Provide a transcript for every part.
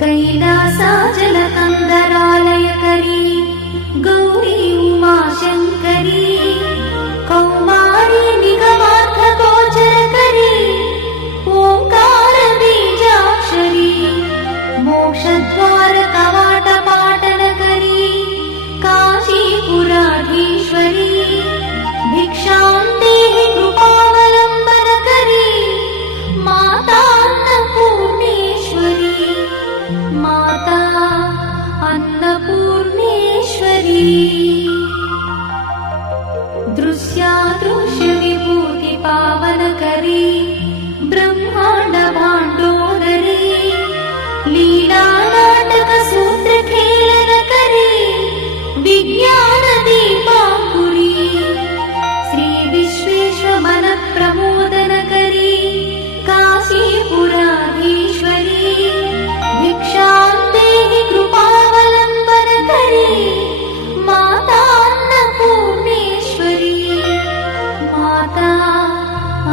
कैलासाचलकन्दरालयकरी गौरी उमाशङ्करी कौमारी निगमार्थगोचरकरी ओङ्कारबीजाक्षरी मोक्षद्वारकवाटपाटनकरी काशीपुराधीश्वरी भिक्षां देहि कृपावलम्बनकरी माता अन्नपूर्णेश्वरी माता अन्नपूर्णेश्वरी दृश्यादृश्यविभूति पावनकरी ब्रह्माण्ड भाण्डोदरी लीलानाटकसूत्रखेलनकरी विज्ञानदीपाङ्कुरी श्रीविश्वेश्वरमनप्रमोदनकरी काशीपुराधीश्वरी भिक्षां देहि कृपावलम्बनकरी माता अन्नपूर्णेश्वरी माता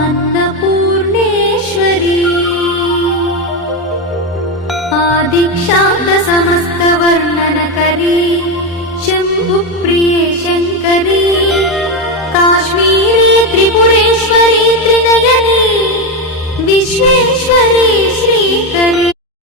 अन्नपूर्णेश्वरी आदिक्षान्तसमस्तवर्णनकरी शम्भुप्रिये शङ्करी काश्मीरी त्रिपुरेश्वरी त्रिनयनी विश्वेश्वरी श्रीकरी